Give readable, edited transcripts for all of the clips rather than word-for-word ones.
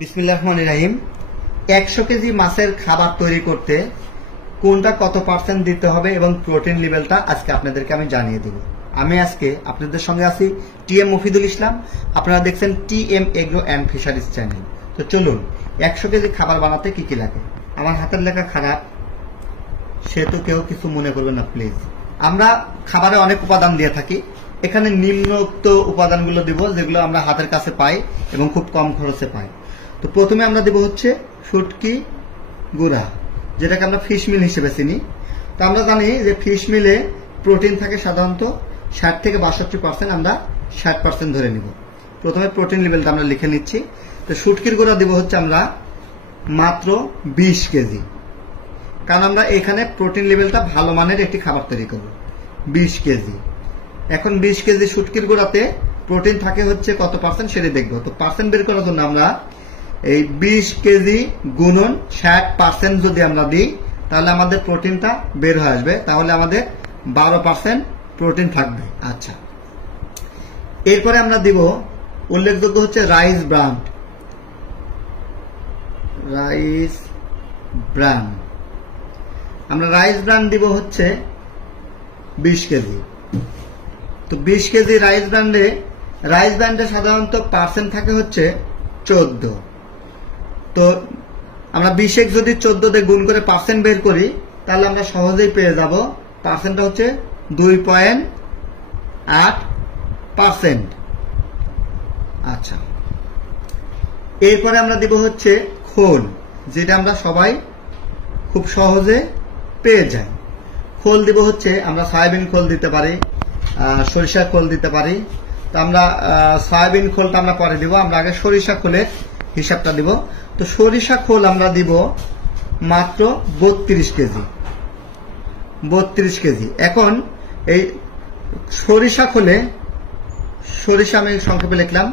বিসমিল্লাহির রহমানির রহিম। 100 কেজি মাছের খাবার তৈরি করতে কোনটা কত পার্সেন্ট দিতে হবে এবং প্রোটিন লেভেলটা আজকে আপনাদেরকে আমি জানিয়ে দেব। আমি আজকে আপনাদের সঙ্গে আছি টিএম মফিদুল ইসলাম। আপনারা দেখছেন TM agro and fisheries channel. তো চলুন, 100 কেজি খাবার বানাতে কি কি লাগে। আমার হাতের লেখা খারাপ, সে তো কেউ কিছু মনে করবেন না প্লিজ। আমরা খাবারে অনেক উপাদান দিয়ে থাকি, এখানে নিম্নোক্ত উপাদানগুলো দিব যেগুলো আমরা হাতের কাছে পাই এবং খুব কম খরচে পাই। তো প্রথমে আমরা দেব হচ্ছে শুটকি গুঁড়া, যেটাকে আমরা ফিশ মিল হিসেবে চিনি। তো আমরা জানি যে ফিশ মিলে প্রোটিন থাকে সাধারণত 60 থেকে 62%, আমরা 60% ধরে নিব। প্রথমে প্রোটিন লেভেলটা আমরা লিখে নিচ্ছি। তো শুটকির গুঁড়া দিব হচ্ছে আমরা মাত্র 20 কেজি, কারণ আমরা এখানে প্রোটিন লেভেলটা ভালো মানের একটি খাবার তৈরি করব। 20 কেজি। এখন 20 কেজি শুটকির গুঁড়াতে প্রোটিন থাকে হচ্ছে কত পার্সেন্ট সেটা দেখবো। তো পার্সেন্ট বের করার জন্য আমরা এই 20 কেজি গুণন 60% যদি আমরা দিই তাহলে আমাদের প্রোটিনটা বের হয়ে আসবে, তাহলে আমাদের 12% প্রোটিন থাকবে। আচ্ছা, এরপরে আমরা দিব উল্লেখযোগ্য হচ্ছে রাইস ব্রান। আমরা রাইস ব্রান দিব হচ্ছে 20 কেজি। তো 20 কেজি রাইস ব্র্যান্ডে সাধারণত পার্সেন্ট থাকে হচ্ছে 14। তো আমরা 20 যদি 14 দিয়ে গুণ করে পার্সেন্ট বের করি তাহলে আমরা সহজেই পেয়ে যাব পার্সেন্টটা হচ্ছে 2.8%। আচ্ছা, এরপরে আমরা দিব হচ্ছে খোল, যেটা আমরা সবাই খুব সহজে পেয়ে যাই। খোল দিব হচ্ছে আমরা সয়াবিন খোল দিতে পারি, সরিষা খোল দিতে পারি। তো আমরা সয়াবিন খোলটা আমরা পরে দিব, আমরা আগে সরিষা খোলের হিসাবটা দিব। তো সরিষা খোল আমরা দিব মাত্র 32 কেজি। এখন এই সরিষা আমি সংক্ষেপে লিখলাম,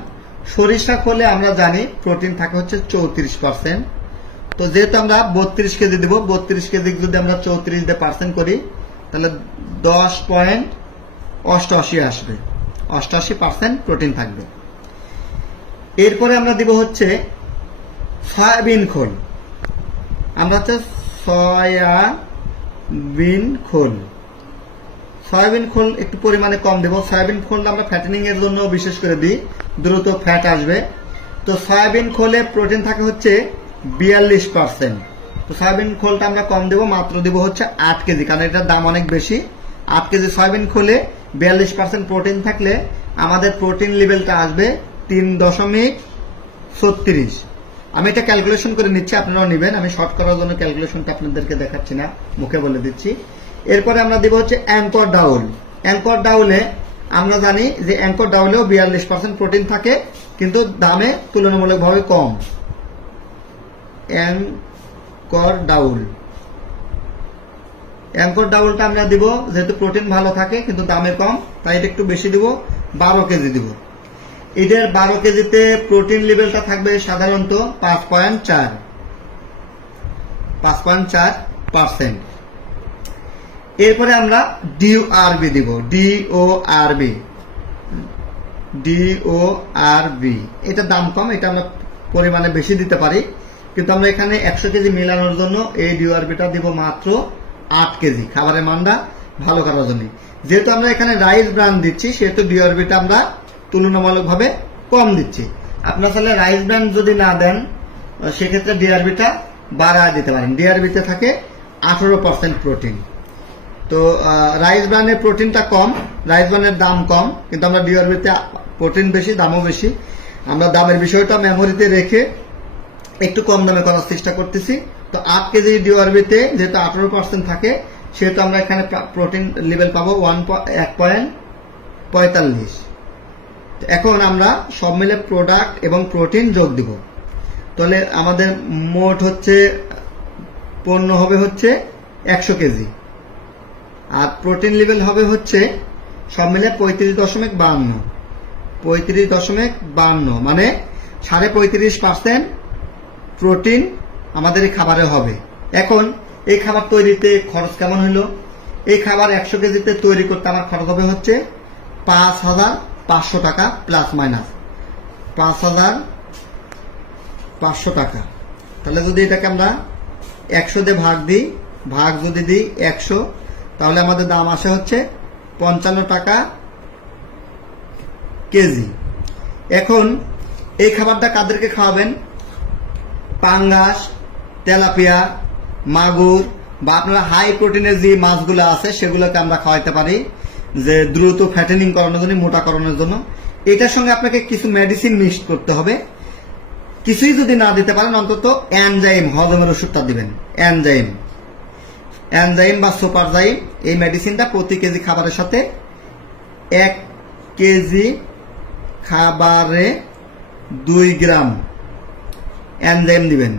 সরিষা খোলে আমরা জানি প্রোটিন থাকে হচ্ছে 34%। তো যেহেতু আমরা 32 কেজি দিব, 32 কেজি যদি আমরা 34 দিয়ে পার্সেন্ট করি তাহলে 10.88 আসবে, 88% প্রোটিন থাকবে। এরপরে আমরা দিব হচ্ছে সয়াবিন খোল। আমরা হচ্ছে সয়াবিন খোল একটু পরিমাণে কম দেব। সয়াবিন খোলটা আমরা ফ্যাটেনিং এর জন্য বিশেষ করে দিই, দ্রুত ফ্যাট আসবে। তো সয়াবিন খোলে প্রোটিন থাকে হচ্ছে 42%। তো সয়াবিন খোলটা আমরা কম দেব, মাত্র দেব হচ্ছে 8 কেজি, কারণ এটার দাম অনেক বেশি। 8 কেজি সয়াবিন খোলে 42% প্রোটিন থাকলে আমাদের প্রোটিন লেভেলটা আসবে 3.36। আমি এটা ক্যালকুলেশন করে নিচ্ছি, আপনারাও নেবেন। আমি শর্ট করার জন্য ক্যালকুলেশনটা আপনাদেরকে দেখাচ্ছি না, মুখে বলে দিচ্ছি। এরপরে আমরা দেব হচ্ছে অ্যাঙ্কর ডাউলে আমরা জানি যে অ্যাঙ্কর ডাউলেও 42% প্রোটিন থাকে, কিন্তু দামে তুলনামূলকভাবে কম। অ্যাঙ্কর ডাউলটা আমরা দিব যেহেতু প্রোটিন ভালো থাকে কিন্তু দামে কম, তাই এটা একটু বেশি দিব, 12 কেজি দিব। এটার 12 কেজিতে প্রোটিন লেভেলটা থাকবে সাধারণত 5.4%। এরপরে আমরা ডিওআরবি দিব, ডিওআরবি। এটা দাম কম, এটা আমরা পরিমাণে বেশি দিতে পারি, কিন্তু আমরা এখানে 100 কেজি মেলানোর জন্য এই ডিওআরবিটা দিব মাত্র 8 কেজি, খাবারের মানটা ভালো করার জন্য। যেহেতু আমরা এখানে রাইস ব্রান দিচ্ছি সেহেতু ডিওআরবিটা আমরা তুলনামূলকভাবে কম দিচ্ছি। আপনার তাহলে রাইস ব্রান যদি না দেন সেক্ষেত্রে ডিআরবিটা বাড়ায় দিতে পারেন। ডিআরবিতে থাকে 18% প্রোটিন। তো রাইস ব্রানের প্রোটিনটা কম, রাইস ব্রানের দাম কম, কিন্তু আমরা ডিআরবিতে প্রোটিন বেশি, দামও বেশি। আমরা দামের বিষয়টা মেমোরিতে রেখে একটু কম দামে করার চেষ্টা করতেছি। তো 8 কেজি ডিওআরবিতে যেহেতু 18% থাকে সেহেতু আমরা এখানে প্রোটিন লেভেল পাবো 1.45। এখন আমরা সব মিলে প্রোডাক্ট এবং প্রোটিন যোগ দিব, তাহলে আমাদের মোট হচ্ছে পণ্য হবে হচ্ছে 100 কেজি, আর প্রোটিন লেভেল হবে হচ্ছে সব মিলে 35.52, মানে 35.5% প্রোটিন আমাদের এই খাবারে হবে। এখন এই খাবার তৈরিতে খরচ কেমন হলো? এই খাবার 100 কেজিতে তৈরি করতে আমার খরচ হবে হচ্ছে 5,500 টাকা প্লাস মাইনাস। 5,000 500 টাকা। তাহলে যদি এটাকে আমরা 100 দিয়ে ভাগ যদি দিই 100, তাহলে আমাদের দাম আসে হচ্ছে 55 টাকা কেজি। এখন এই খাবারটা কাদেরকে খাওয়াবেন? পাঙ্গাস, তেলাপিয়া, মাগুর বা আপনারা হাই প্রোটিনের যে মাছগুলো আছে সেগুলোকে আমরা খাওয়াইতে পারি, যে দ্রুত ফ্যাটেনিং করানোর জন্য, মোটা করানোর জন্য। এটার সঙ্গে আপনাকে কিছু মেডিসিন মিক্স করতে হবে। কিছুই যদি না দিতে পারেন, অন্তত এনজাইম, হজমের ওষুধটা দিবেন। এনজাইম বা সুপারজাইম, এই মেডিসিনটা প্রতি কেজি খাবারের সাথে 1 কেজি খাবারে 2 গ্রাম এনজাইম দিবেন।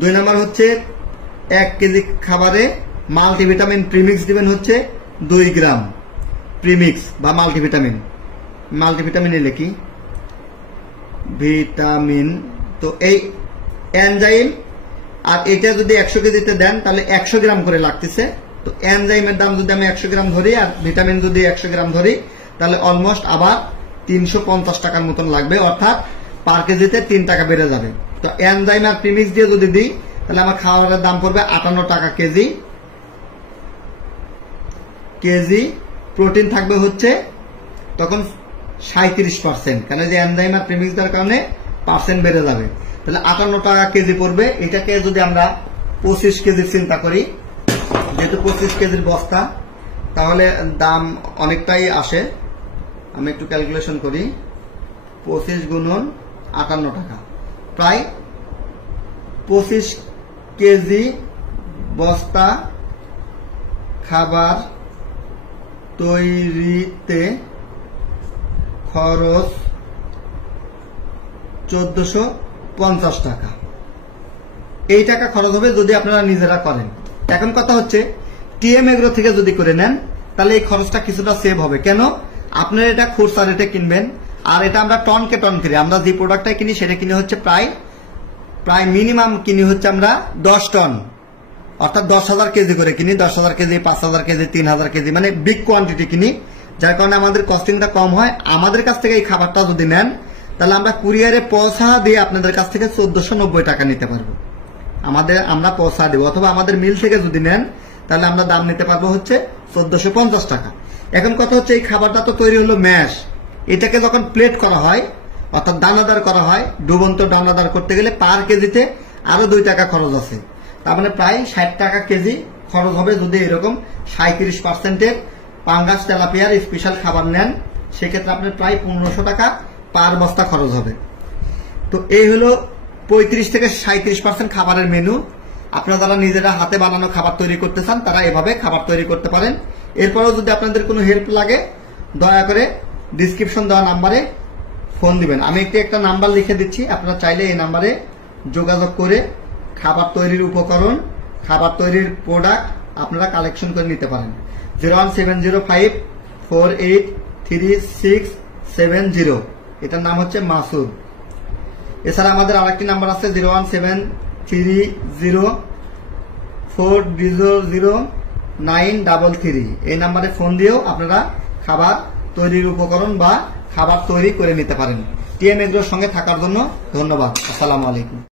2 নম্বর হচ্ছে 1 কেজি খাবারে মাল্টিভিটামিন প্রিমিক্স দিবেন হচ্ছে 2 গ্রাম প্রিমিক্স বা মাল্টিভিটামিন এলে কি ভিটামিন। তো এই এনজাইম আর এটা যদি 100 কেজিতে দেন তাহলে 100 গ্রাম করে লাগতেছে। তো এনজাইমের দাম যদি আমি 100 গ্রাম ধরি আর ভিটামিন যদি 100 গ্রাম ধরি, তাহলে অলমোস্ট আবার 350 টাকার মতন লাগবে, অর্থাৎ পার কেজিতে 3 টাকা বেড়ে যাবে। তো এনজাইম আর প্রিমিক্স দিয়ে যদি দিই, তাহলে আমার খাবারের দাম পড়বে 58 টাকা কেজি। প্রোটিন থাকবে হচ্ছে তখন 37%, কারণ যে এনজাইম আর প্রিমিক্স দেওয়ার কারণে পার্সেন্ট বেড়ে যাবে। তাহলে 58 টাকা কেজি পড়বে। এটাকে যদি আমরা 25 কেজি চিন্তা করি, যেহেতু 25 কেজির বস্তা, তাহলে দাম অনেকটাই আসে। আমি একটু ক্যালকুলেশন করি, 25 গুণন 58 টাকা, প্রায় 25 কেজি বস্তা খাবার তৈরিতে খরচ 1450 টাকা। এই টাকা খরচ হবে যদি আপনারা নিজেরা করেন। এখন কথা হচ্ছে, টিএম এগ্রো থেকে যদি করে নেন, তাহলে এই খরচটা কিছুটা সেভ হবে। কেন? আপনারা এটা খুচরা রেটে কিনবেন, আর এটা আমরা টনকে টন কিনি। আমরা যে প্রোডাক্টটা কিনি সেটা কিনে হচ্ছে প্রায় মিনিমাম কিনি হচ্ছে আমরা 10 টন, অর্থাৎ 10,000 কেজি করে কিনি। 10,000 কেজি, 5,000 কেজি, 3,000 কেজি, মানে বিগ কোয়ান্টিটি কিনি, যার কারণে আমাদের কস্টিংটা কম হয়। আমাদের কাছ থেকে এই খাবারটা যদি নেন, তাহলে আমরা কুরিয়ারে পৌঁছা দিয়ে আপনাদের কাছ থেকে 1490 টাকা নিতে পারবো। আমরা পৌঁছা দেবো, অথবা আমাদের মিল থেকে যদি নেন, তাহলে আমরা দাম নিতে পারবো হচ্ছে 1450 টাকা। এখন কথা হচ্ছে, এই খাবারটা তো তৈরি হলো ম্যাশ, এটাকে যখন প্লেট করা হয়, অর্থাৎ দানাদার করা হয়, ডুবন্ত দানাদার করতে গেলে পার কেজিতে আরো 2 টাকা খরচ আছে। তার মানে প্রায় 60 টাকা কেজি খরচ হবে যদি এরকম 37%-এর পাঙ্গাস, তেলাপিয়ার স্পেশাল খাবার নেন। সেক্ষেত্রে আপনার প্রায় 1500 টাকা পার বস্তা খরচ হবে। তো এই হলো 35 থেকে 37% খাবারের মেনু। আপনারা যারা নিজেরা হাতে বানানো খাবার তৈরি করতে চান, তারা এভাবে খাবার তৈরি করতে পারেন। এরপরেও যদি আপনাদের কোনো হেল্প লাগে, দয়া করে ডিসক্রিপশন দেওয়া নাম্বারে ফোন দিবেন। আমি একটা নাম্বার লিখে দিচ্ছি, আপনারা চাইলে এই নাম্বারে যোগাযোগ করে খাবার তৈরির উপকরণ, খাবার তৈরির প্রোডাক্ট আপনারা কালেকশন করে নিতে পারেন। 01705483670, এটার নাম হচ্ছে মাসুদ। এছাড়া আমাদের আরেকটি নাম্বার আছে 01730400933। এই নাম্বারে ফোন দিয়েও আপনারা খাবার তৈরির উপকরণ বা খাবার তৈরি করে নিতে পারেন। টিএম এগ্রোর সঙ্গে থাকার জন্য ধন্যবাদ। আসসালামু আলাইকুম।